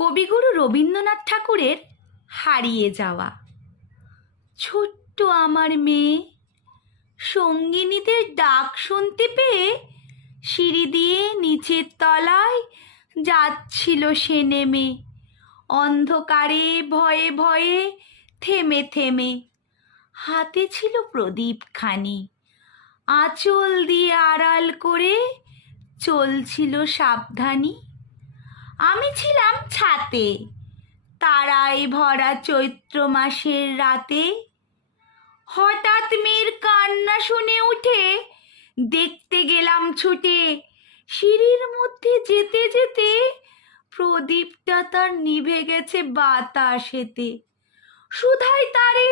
কবিগুরু রবীন্দ্রনাথ ঠাকুরের হারিয়ে যাওয়া। ছোট্ট আমার মেয়ে সঙ্গিনীদের ডাক শুনতে পেয়ে সিঁড়ি দিয়ে নিচের তলায় যাচ্ছিল সে নেমে, অন্ধকারে ভয়ে ভয়ে থেমে থেমে। হাতে ছিল প্রদীপখানি, আঁচল দিয়ে আড়াল করে চলছিল সাবধানী। আমি ছিলাম ছাতে, তারায় ভরা চৈত্র মাসের রাতে। হঠাৎ মেয়ের কান্না শুনে উঠে দেখতে গেলাম ছুটে। সিঁড়ির মধ্যে যেতে যেতে প্রদীপটা তার নিভে গেছে বাতাসেতে। সুধাই তারে,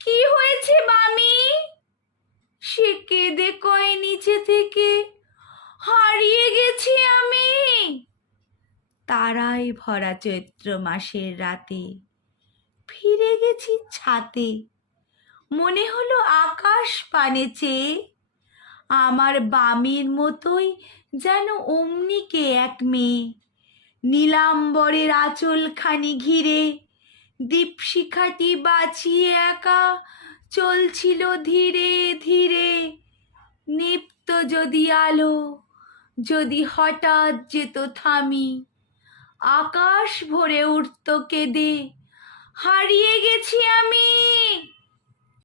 কি হয়েছে বামি? সে কেঁদে কয় নিচে থেকে, হারিয়ে গেছি আমি। তারায় ভরা চৈত্র মাসের রাতে ফিরে গেছি ছাতে। মনে হলো আকাশ পানে চেয়ে আমার বামির মতোই যেন অমনিকে এক মেয়ে। নীলাম্বরের আঁচলখানি ঘিরে দীপশিখাটি বাঁচিয়ে একা চলছিল ধীরে ধীরে। নিপ্ত যদি আলো, যদি হঠাৎ যেত থামি, আকাশ ভরে উঠত কেঁদে, হারিয়ে গেছি আমি।